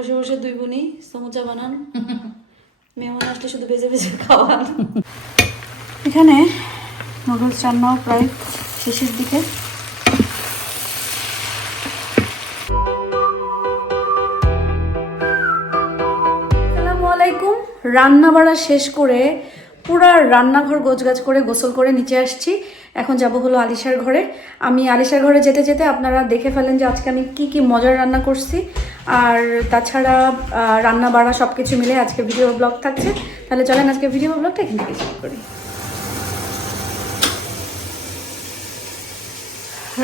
বসে বসে দুই বোনই সমুচা বানান, মেহমান আসলে শুধু ভেজে ভেজে খাওয়ান। এখানে নুডলস রান্নাও প্রায় শেষের দিকে। আসসালামু আলাইকুম। রান্না বাড়া শেষ করে পুরা রান্নাঘর গোছগাছ করে গোসল করে নিচে আসছি। এখন যাব হলো আলিশার ঘরে। আমি আলিশার ঘরে যেতে যেতে আপনারা দেখে ফেলেন যে আজকে আমি কি কি মজার রান্না করছি, আর তাছাড়া রান্না বাড়া সব কিছু মিলে আজকে ভিডিও ব্লগ থাকছে। তাহলে চলেন আজকে ভিডিও ব্লগটা এখান থেকে শুরু করি।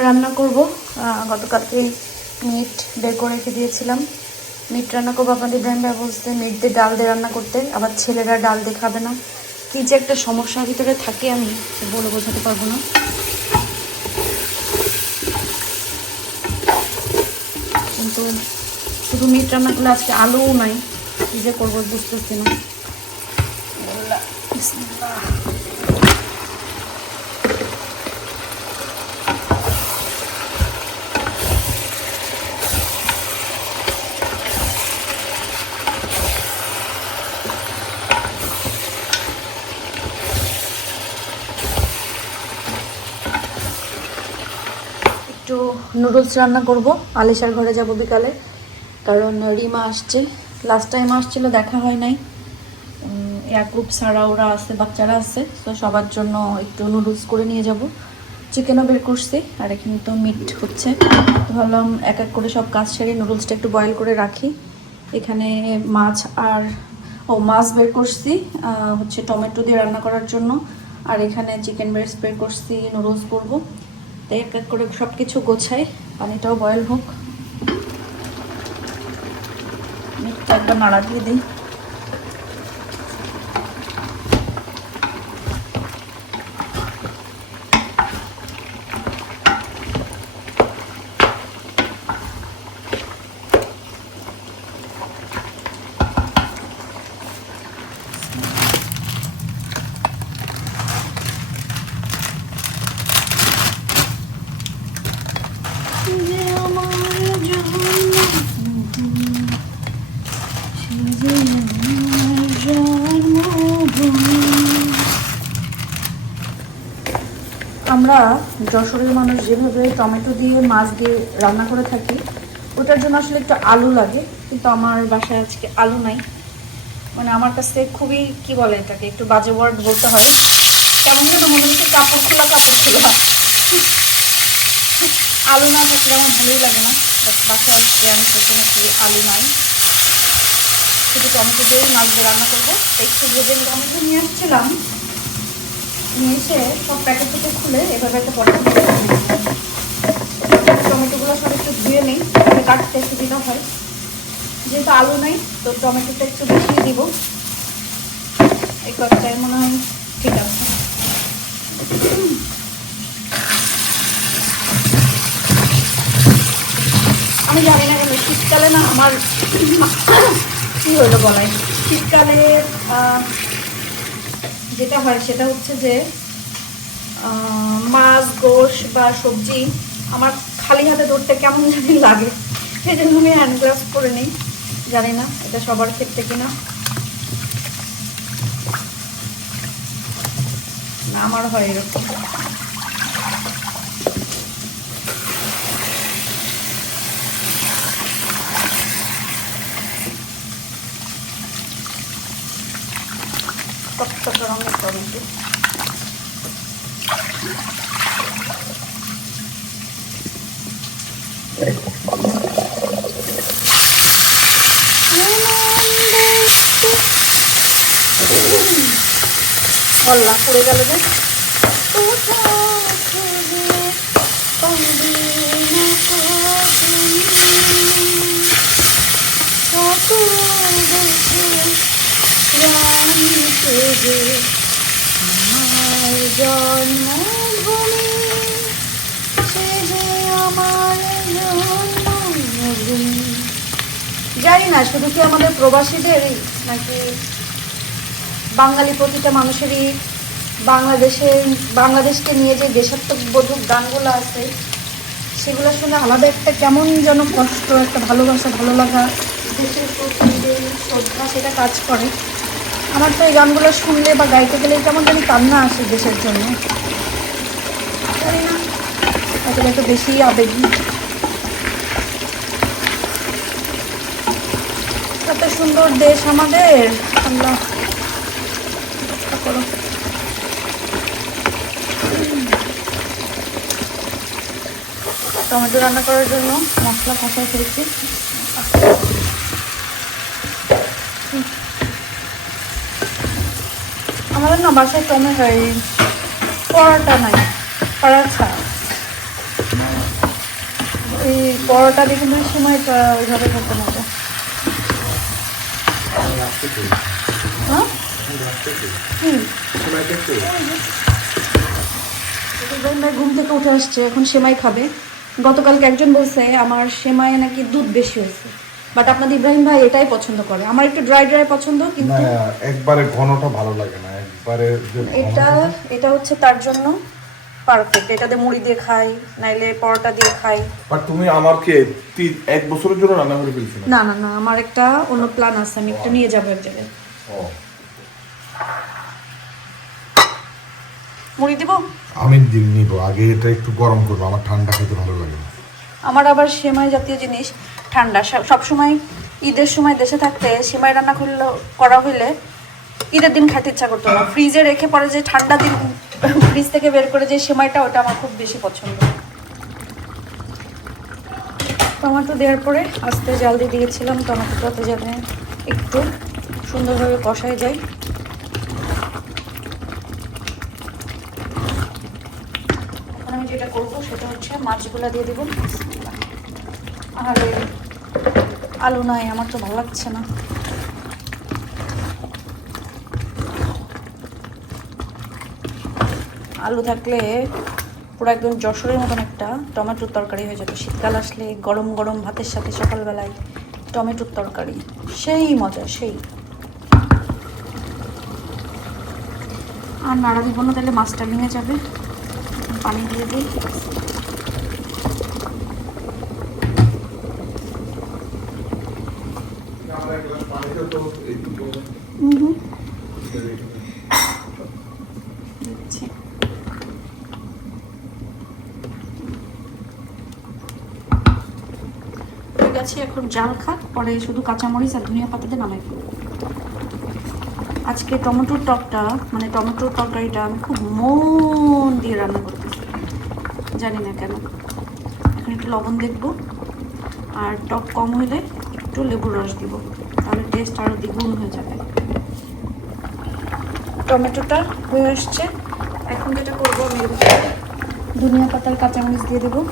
রান্না করব, গতকালকে মিট বের করে রেখে দিয়েছিলাম। মিট রান্না করবো। আপনাদের ইব্রাহিম ভাই বলতে মিট দিয়ে ডাল দিয়ে রান্না করতে, আবার ছেলেরা ডাল দিয়ে খাবে না। কী যে একটা সমস্যার ভিতরে থাকি আমি বলে বোঝাতে পারবো না। কিন্তু শুধু মিট রান্না করলে আজকে আলুও নাই, কী যে করবো বুঝতেছি না। বিসমিল্লাহ। একটু নুডলস রান্না করব, আলিশার ঘরে যাব বিকালে, কারণ রিমা আসছে। লাস্ট টাইম আসছিল, দেখা হয় নাই। ইয়াকুব সারা ওরা আছে, বাচ্চারা আছে, তো সবার জন্য একটু নুডলস করে নিয়ে যাব। চিকেনও বের করছি, আর এখানে তো মিট হচ্ছে। তো ভাবলাম এক এক করে সব কাজ সেরে নুডলসটা একটু বয়েল করে রাখি। এখানে মাছ আর মাছ বের করছি হচ্ছে টমেটো দিয়ে রান্না করার জন্য, আর এখানে চিকেন ব্রেস্ট বের করছি নুডলস করব। তাই এক এক করে সব কিছু গোছাই, পানিটাও বয়েল হোক। মিটটা একবার নাড়া দিয়ে দিই। আমরা যশোরের মানুষ যেভাবে টমেটো দিয়ে মাছ দিয়ে রান্না করে থাকি, ওটার জন্য আসলে একটু আলু লাগে, কিন্তু আমার বাসায় আজকে আলু নাই। মানে আমার কাছে খুবই কি বলে এটাকে, একটু বাজে ওয়ার্ড বলতে হয়, কেমন যেন মনে হচ্ছে কাপড় খোলা। আলু না থাকলে আমার ভালোই লাগে না। বাসায় আজকে আমি প্রথমে আলু নাই, শুধু টমেটো দিয়ে মাছ দিয়ে রান্না করবো। একটু ভেজে টমেটো নিয়ে আসছিলাম, নিয়ে এসে সব প্যাকেট থেকে খুলে এভাবে একটা পটে টমেটোগুলো সব একটু ধুয়ে নিই, কাটতে সুবিধা হয়। যেহেতু আলু নাই, তো টমেটোটা একটু বেশি দিব। এই কয়েকটায় মনে হয় ঠিক আছে। আমি জানি না কেন শীতকালে না আমার কি হলো বলাই, শীতকালে যেটা হয় সেটা হচ্ছে যে মাছ গোশ বা সবজি আমার খালি হাতে ধরতে কেমন জানি লাগে, সেই জন্য আমি হ্যান্ড গ্লাভস পরে নিই। জানি না এটা সবার ক্ষেত্রে কিনা, না আমার হয় এরকম। কতটা রঙের টমেটো, অল্লা পড়ে গেল যে। জন্মভূমি সে যে আমার জন্মভূমি। জানি না শুধু কি আমাদের প্রবাসীদেরই নাকি বাঙালি প্রতিটা মানুষেরই বাংলাদেশকে নিয়ে যে দেশাত্মবোধক গানগুলো আছে সেগুলো শুনে আলাদা একটা কেমন যেন কষ্ট, একটা ভালোবাসা, ভালো লাগা দেশের প্রতি যে শ্রদ্ধা সেটা কাজ করে। আমার তো এই গানগুলো শুনলে বা গাইতে গেলে কেমন জানি কান্না আসে দেশের জন্য, জানি না, আসলে একটু বেশি আবেগী। এত সুন্দর দেশ আমাদের, আল্লাহ করো। টমেটো রান্না করার জন্য মশলা কষায় ফেলছি। আমাদের না বাসায় টমেটো পরোটা নাই, পরাঠা, ওই পরোটা দিয়ে কিন্তু সময়টা ওইভাবে করতে হবে। হ্যাঁ কি ইব্রাহিম ভাই ঘুম থেকে উঠে আসছে, এখন সেমাই খাবে। গতকালকে একজন বলছে আমার সেমাই নাকি দুধ বেশি হয়েছে, বাট আপনাদের ইব্রাহিম ভাই এটাই পছন্দ করে। আমার একটু ড্রাই ড্রাই পছন্দ, কিন্তু একবারে ঘনটা ভালো লাগে না, একবারে এটা হচ্ছে তার জন্য পারফেক্ট। এটাতে মুড়ি দিয়ে খাই, নাইলে পরোটা দিয়ে খাই। বাট তুমি আমাকে 1 বছরের জন্য রান্না করে ফেলছিলে। না না না, আমার একটা অন্য প্ল্যান আছে, আমি একটু নিয়ে যাবো এক জায়গায়। মুড়ি দিব? আমি নিব, আগে এটা একটু গরম করবো, আমার ঠান্ডা খেতে ভালো লাগে না। আমার আবার সেমাই জাতীয় জিনিস ঠান্ডা সবসময়। ঈদের সময় দেশে থাকতে সেমাই রান্না করা হইলে ঈদের দিন খেতে ইচ্ছা করতো না। ফ্রিজে রেখে পরে যে ঠান্ডা দিন ফ্রিজ থেকে বের করে যে সেমাইটা, ওটা আমার খুব বেশি পছন্দ। টমেটো দেওয়ার পরে আস্তে জাল দিয়ে দিয়েছিলাম, টমেটোটাতে যাতে একটু সুন্দরভাবে কষায় যায়। এখন আমি যেটা করবো সেটা হচ্ছে মাছগুলা দিয়ে দেবো। আর আলু নাই, আমার তো ভালো লাগছে না। আলু থাকলে পুরো একদম যশোরের মতন একটা টমেটোর তরকারি হয়ে যেত। শীতকাল আসলে গরম গরম ভাতের সাথে সকালবেলায় টমেটোর তরকারি সেই মজা, সেই। আর নাড়া দিব না, তাহলে মাছটা ভেঙে যাবে। পানি দিয়ে দিই। এখন জাল খাক, পরে শুধু কাঁচামরিচ আর ধনিয়া পাতা দিয়ে নামাই ফেলবো। আজকে টমেটোর টকটা, মানে টমেটোর তরকারিটা আমি খুব মন দিয়ে রান্না করতেছি, জানি না কেন। এখন একটু লবণ দেখবো, আর টক কম হলে একটু লেবুর রস দিব, তাহলে টেস্ট আরও দ্বিগুণ হয়ে যাবে। টমেটোটা হয়ে আসছে, এখন যেটা করবো আমি ধনিয়া পাতার কাঁচামরিচ দিয়ে দেবো।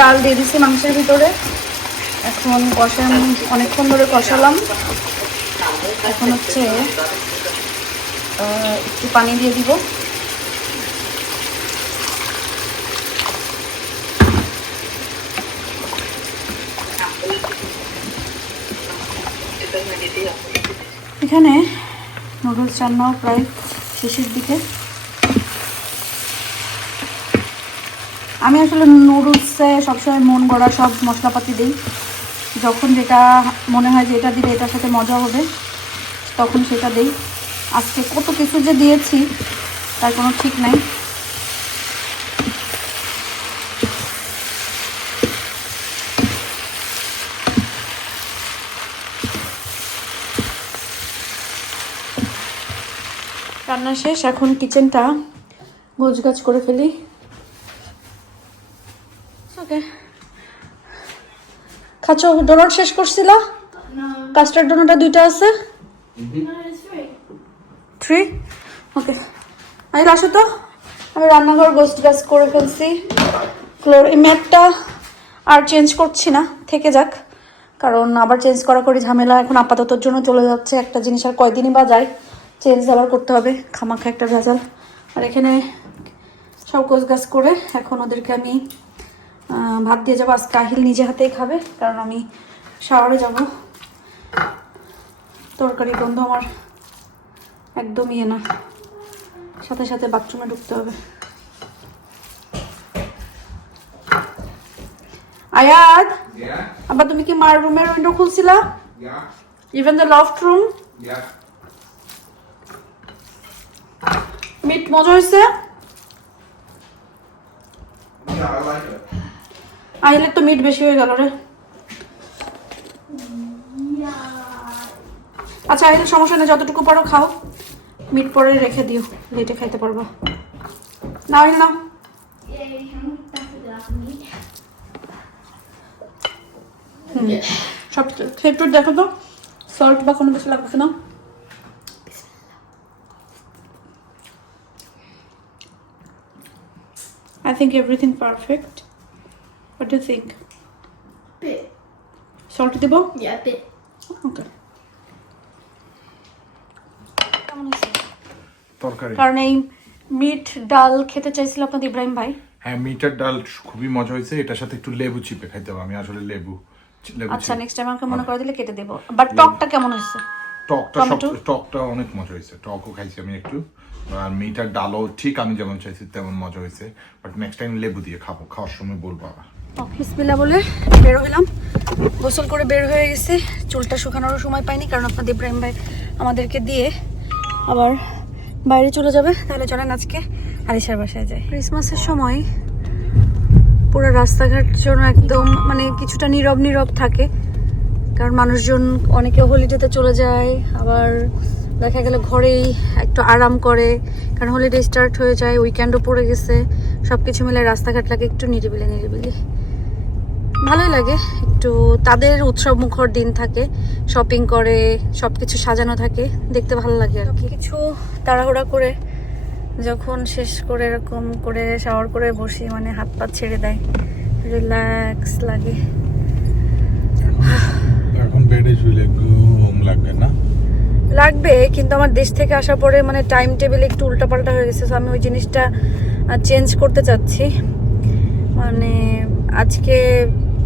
ডাল দিয়ে দিছি মাংসের ভিতরে। এখন অনেকক্ষণ ধরে কষালাম। এখন হচ্ছে একটু পানি দিয়ে দিব। এখানে নুডলস রান্নাও প্রায় শেষের দিকে। আমি আসলে নুডলসে সবসময় মন গড়া সব মশলাপাতি দিই। যখন যেটা মনে হয় যে এটা দিলে এটার সাথে মজা হবে, তখন সেটা দিই। আজকে কত কিছু যে দিয়েছি তার কোনো ঠিক নাই। রান্না শেষ, এখন কিচেনটা গোছগাছ করে ফেলি। ওকে, খাচ্ছ? ডোনাট শেষ করছিলা? কাস্টার্ড ডোনাটটা 2টা আছে। 3? ওকে, আমি আসো তো। আমি রান্নাঘর গোছগাছ করে ফেলছি। এই ম্যাটটা আর চেঞ্জ করছি না, থেকে যাক, কারণ আবার চেঞ্জ করি ঝামেলা। এখন আপাততর জন্য চলে যাচ্ছে। একটা জিনিস আর কয়দিনই বা যায়, চেঞ্জ আবার করতে হবে, খামাখা একটা ভেজাল। আর এখানে সব গোছগাছ করে এখন ওদেরকে আমি ভাত দিয়ে যাবো। আজকে আহিল নিজে হাতেই খাবে, কারণ আমি শাওয়ারে যাব। তরকারি গন্ধ আমার একদম ইয়ে না, সাথে সাথে বাথরুমে ঢুকতে হবে। আয়াত, আবার তুমি কি মার রুমের উইন্ডো খুলছিলা? Even the loft room? মিট মজা হয়েছে? আহিলের তো মিট বেশি হয়ে গেল রে। আচ্ছা আহিল, সমস্যা নেই, যতটুকু পারো খাও, মিট পরে রেখে দিও, লেটে খাইতে পারবো। নাও আহিল নাও। সব একটু দেখো তো, সল্ট বা কোনো কিছু লাগছে না? I think everything perfect. What do you think? Bit. Salt দিব? Yeah, bit. Okay. কেমন হয়েছে? তরকারি। কারণ এই মিট ডাল খেতে চাইছিল আপনাদের ইব্রাহিম ভাই। হ্যাঁ, মিটার ডাল খুবই মজা হয়েছে। এটার সাথে একটু লেবু চিপে খাইতে হবে। আমি আসলে লেবু আচ্ছা, নেক্সট টাইম আমাকে মনে করে দিলে কেটে দেবো। বাট টকটা কেমন হয়েছে? টকটা অনেক মজা হয়েছে। টকও খাইছি আমি একটু। আর মিটার ডালও ঠিক আমি যেমন চাইছি তেমন মজা হয়েছে। বাট নেক্সট টাইম লেবু দিয়ে খাবো, খাওয়ার সময় বলবো আবার। বিসমিল্লাহ বলে বের হলাম, গোসল করে বের হয়ে গেছে। চুলটা শুকানোরও সময় পাইনি, কারণ আপনাদের ইব্রাহিম ভাই আমাদেরকে দিয়ে আবার বাইরে চলে যাবে। তাহলে চলেন আজকে আলিশার বাসায় যাই। ক্রিসমাসের সময় পুরো রাস্তাঘাট যেন একদম মানে কিছুটা নীরব নীরব থাকে, কারণ মানুষজন অনেকে হলিডেতে চলে যায়, আবার দেখা গেলে ঘরেই একটু আরাম করে, কারণ হলিডে স্টার্ট হয়ে যায়, উইকেন্ডও পড়ে গেছে। সব কিছু মিলে রাস্তাঘাট লাগে একটু নিরিবিলি নিরিবিলি, ভালোই লাগে একটু। তাদের উৎসব মুখর দিন থাকে, শপিং করে, সব কিছু সাজানো থাকে, দেখতে ভালো লাগে আর কি। কিছু তাড়াহুড়া করে যখন শেষ করে এরকম করে শাওয়ার করে বসি, মানে হাত পা ছেড়ে দেয়, রিল্যাক্স লাগে। এখন বেডে শুলে ঘুম লাগবে না? লাগবে, কিন্তু আমার দেশ থেকে আসার পরে মানে টাইম টেবিল একটু উল্টাপাল্টা হয়ে গেছে। আমি ওই জিনিসটা চেঞ্জ করতে চাচ্ছি। মানে আজকে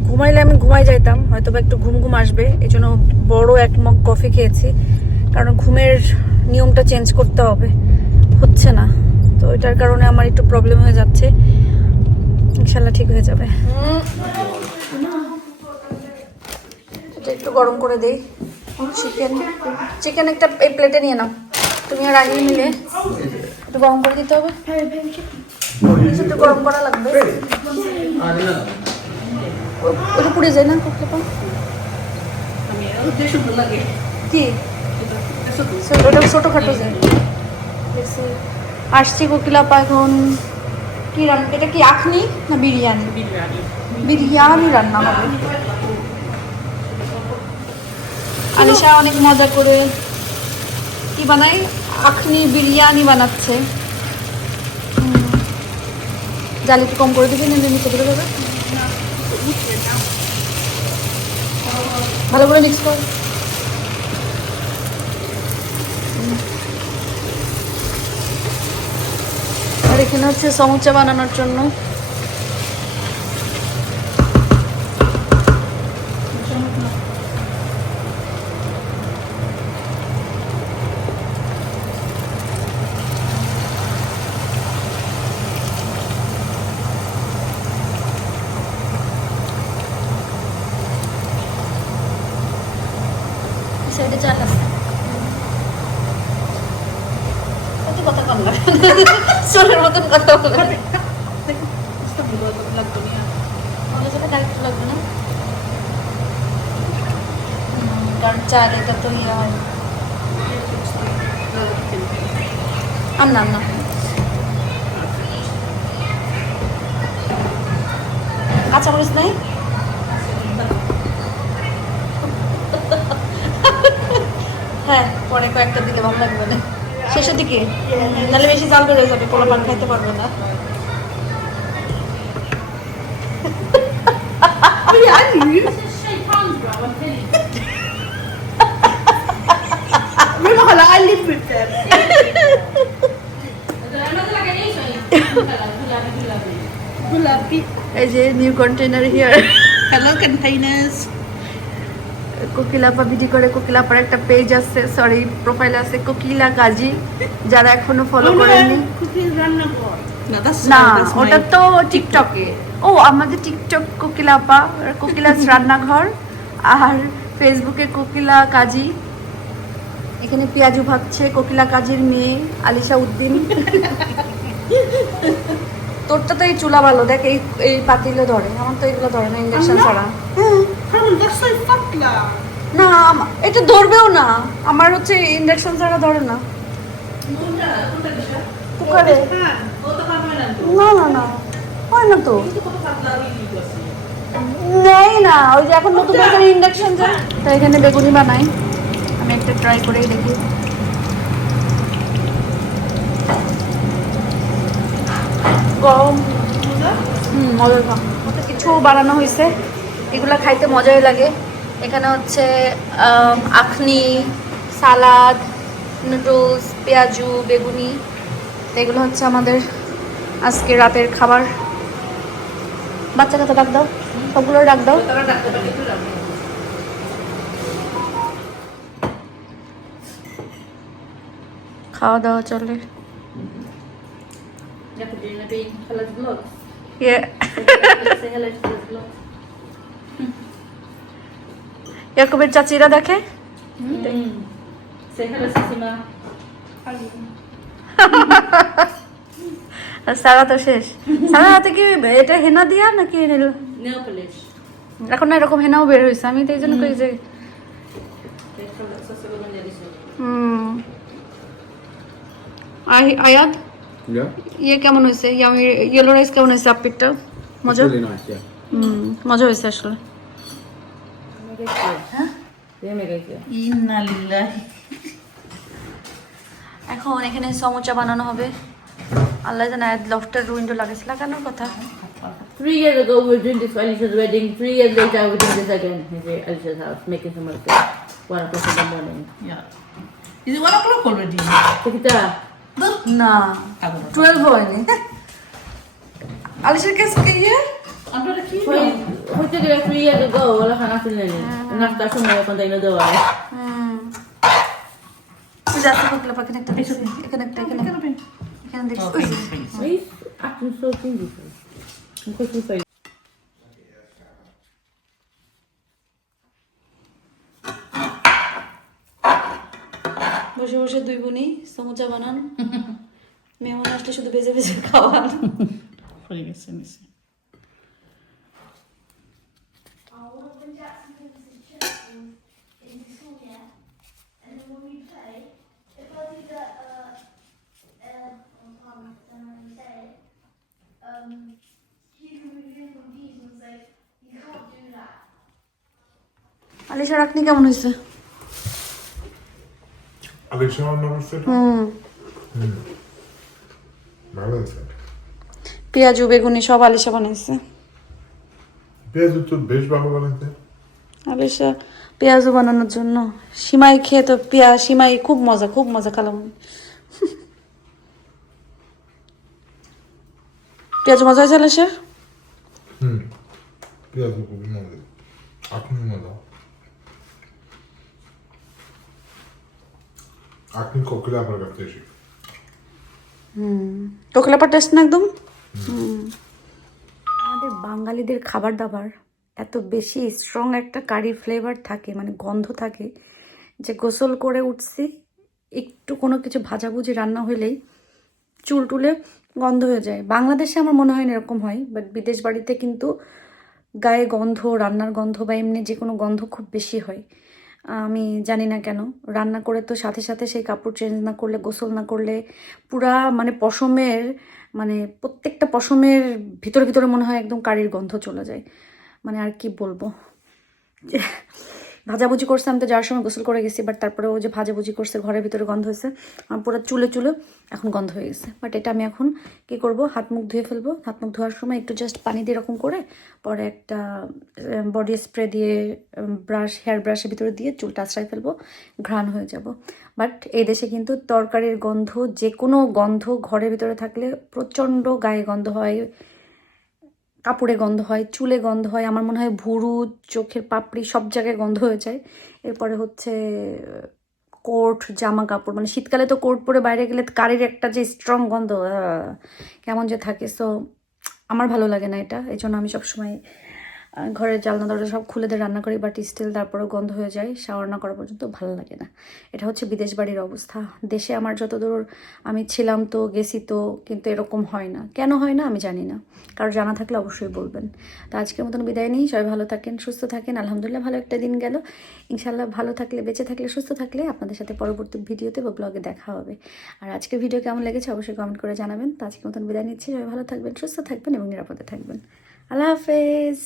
ঘুমাইলে আমি ঘুমাই যাইতাম, হয়তো বা একটু ঘুম ঘুম আসবে, এই জন্য বড় এক মগ কফি খেয়েছি, কারণ ঘুমের নিয়মটা চেঞ্জ করতে হবে, হচ্ছে না। তো এটার কারণে আমার একটু প্রবলেম হয়ে যাচ্ছে, ইনশাল্লাহ ঠিক হয়ে যাবে। এটা একটু গরম করে দেই। চিকেন একটা এই প্লেটে নিয়ে নাও, তুমি আর আগে মিলে একটু গরম করে দিতে হবে। একটু গরম করা লাগবে, ওটা পুড়ে যায় না কি? ওটা ছোটখাটো যায়। আসছি কোকিলাপা, এখন কি রান্না? এটা কি আখনি না বিরিয়ানি? বিরিয়ানি রান্না হবে। আলিশা অনেক মজা করে কি বানাই, আখনি বিরিয়ানি বানাচ্ছে। জাল একটু কম করে দিবি, নিচে দিলে দেবে, ভালো করে মিক্স কর। আর এখানে হচ্ছে সমুচা বানানোর জন্য সাইডে চাল আছে। কত কথা কম না, সোনার মতন কথা বলে লাগবে না, কারণ চাল এটা তো ইয়ে হয়। না না কাঁচা মরিচ নাই? হ্যাঁ, পরে কয়েকটা দিলে ভালো লাগবে না, শেষের দিকে, নাহলে বেশি জাল বেড়ে যাবে, পোলা পান খাইতে পারবে না। Gulapi. এই যে new container here Hello containers. কোকিলাপা ভিডিও করে। কোকিলাপার একটা পেজ আছে, সরি প্রোফাইল আছে, কোকিলা কাজী। যারা এখনো ফলো করেননি, Cookies ranna kor. No, that's না that's my- ওটা তো টিকটকে। ও আমাদের টিকটক কোকিলাপা, কোকিলাস রান্নাঘর, আর ফেসবুকে কোকিলা কাজী। এখানে পেঁয়াজু ভাবছে কোকিলা কাজীর মেয়ে আলিশা উদ্দিন। তোরটা তো এই চুলা ভালো, দেখ এই এই পাতিলে ধরে, আমার তো এগুলো ধরে না ইন্ডাকশন ছাড়া। Come on, that's so fatla. না এটা ধরবেও না, আমার হচ্ছে ইন্ডাকশন ছাড়া ধরে না কুকারে। না না না হয় না তো, নেই না, ওই যে এখন নতুন ইন্ডাকশন যায়। তো এখানে বেগুনি বানাই, আমি একটা ট্রাই করেই দেখি। গরম মজার খাম কিছু বানানো হয়েছে, এগুলো খাইতে মজাই লাগে। এখানে হচ্ছে আখনি, সালাদ, নুডলস, পেঁয়াজু, বেগুনি, এগুলো হচ্ছে আমাদের আজকে রাতের খাবার। বাচ্চাকে তো ডাক দাও, সবগুলো ডাক দাও। খাওয়া দাওয়া চলে। Yeah. ইয়াকুবের চাচিরা দেখে। আর সারা তো শেষ। সারা হাতে কি এটা হেনা দিয়া নাকি Nail polish. এখন না এরকম হেনাও বের হয়েছে, আমি তো এই জন্য কই যে আয়াদ Yeah, ইয়ে কেমন হয়েছে, ইয়েলো রাইস কেমন হয়েছে আপিটটা? মজা it's really nice, yeah. মজা হয়েছে আসলে। Inna lillahi. এখন এখানে সমোচা বানানো হবে। আল্লাহ জানে আয়াত লফটের উইন্ডো লাগাইছিল কেন কথা। 3 years ago we were doing this for Alicia's wedding. 3 years later we're doing this again at Alicia's house, making some of it. 1 o'clock in the morning. Yeah. Is it 1 o'clock already? Tikita, না 12 হয়নি। আলিশার কাছে কি ইয়ে I'm gonna keep we took it 3 years ago. Wala ka natin na niya. Nakita siya may container daw ay. পূজা আছে কোকলা পাখি একটা দেখছি, এখানে একটা এখানে এখানে দেখছি। ওই যে। Why is acting so stingy? I'm quite sorry. বসে বসে দুই বোনই সমোচা বানান, মেহমান আসলে শুধু বেজে বেজে খাওয়ান। for you guys to see. Alisha রাখনি কেমন হয়েছে? আলিশা রান্না করছে এটা? ভালো আছে। পেঁয়াজু বেগুনি সব আলিশা বানাইছে। পেঁয়াজ তো বেশ ভালো বানাইছে। আলিশা পেঁয়াজু বানানোর জন্য সিমাই খেয়ে তো সিমাই খুব মজা খালাম। পেঁয়াজু মজা হয়েছে আলিশার? পেঁয়াজ খুবই মজা, আপনি মজা। আপনি কোকিলা আপনার কাছে এসে কোকলাপার টেস্ট না একদম। আমাদের বাঙালিদের খাবার দাবার এত বেশি স্ট্রং একটা কারি ফ্লেভার থাকে, মানে গন্ধ থাকে, যে গোসল করে উঠছি একটু কোনো কিছু ভাজাভুজি রান্না হলেই চুল টুলে গন্ধ হয়ে যায়। বাংলাদেশে আমার মনে হয় না এরকম হয়, বাট বিদেশ বাড়িতে কিন্তু গায়ে গন্ধ, রান্নার গন্ধ বা এমনি যে কোনো গন্ধ খুব বেশি হয়। আমি জানি না কেন, রান্না করে তো সাথে সাথে সেই কাপড় চেঞ্জ না করলে, গোসল না করলে পুরা মানে পশমের, মানে প্রত্যেকটা পশমের ভিতরে মনে হয় একদম কারির গন্ধ চলে যায়। মানে আর কি বলবো, ভাজাভুজি করছে, আমি তো যাওয়ার সময় গোসল করে গেছি, বাট তারপরে ও যে ভাজাভুজি করছে ঘরের ভিতরে গন্ধ হয়েছে, আমার পুরো চুলে এখন গন্ধ হয়ে গেছে। বাট এটা আমি এখন কি করব, হাত মুখ ধুয়ে ফেলবো। হাত মুখ ধোয়ার সময় একটু জাস্ট পানি দিয়ে এরকম করে, পরে একটা বডি স্প্রে দিয়ে হেয়ার ব্রাশের ভিতরে দিয়ে চুলটা আশ্রয় ফেলবো, ঘ্রাণ হয়ে যাব। বাট এই দেশে কিন্তু তরকারির গন্ধ, যে কোনো গন্ধ ঘরের ভিতরে থাকলে প্রচণ্ড গায়ে গন্ধ হয়, কাপড়ে গন্ধ হয়, চুলে গন্ধ হয়, আমার মনে হয় ভুরু, চোখের পাপড়ি সব জায়গায় গন্ধ হয়ে যায়। এরপরে হচ্ছে কোট, জামা কাপড়, মানে শীতকালে তো কোট পরে বাইরে গেলে কারির একটা যে স্ট্রং গন্ধ কেমন যে থাকে। সো আমার ভালো লাগে না এটা, এই জন্য আমি সবসময় ঘরের জানলা দরজা সব খুলে দিয়ে রান্না করি, বাট স্টিল তারপরেও গন্ধ হয়ে যায়, শাওয়ার না করা পর্যন্ত ভালো লাগে না। এটা হচ্ছে বিদেশ বাড়ির অবস্থা। দেশে আমার যতদূর আমি ছিলাম তো গেছি তো, কিন্তু এরকম হয় না। কেন হয় না আমি জানি না, কারো জানা থাকলে অবশ্যই বলবেন। তো আজকের মতন বিদায় নিই, সবাই ভালো থাকেন, সুস্থ থাকেন। আলহামদুলিল্লাহ ভালো একটা দিন গেল। ইনশাল্লাহ ভালো থাকলে, বেঁচে থাকলে, সুস্থ থাকলে আপনাদের সাথে পরবর্তী ভিডিওতে বা ব্লগে দেখা হবে। আর আজকের ভিডিও কেমন লেগেছে অবশ্যই কমেন্ট করে জানাবেন। তো আজকের মতন বিদায় নিচ্ছি, সবাই ভালো থাকবেন, সুস্থ থাকবেন এবং নিরাপদে থাকবেন। আল্লাহ হাফেজ।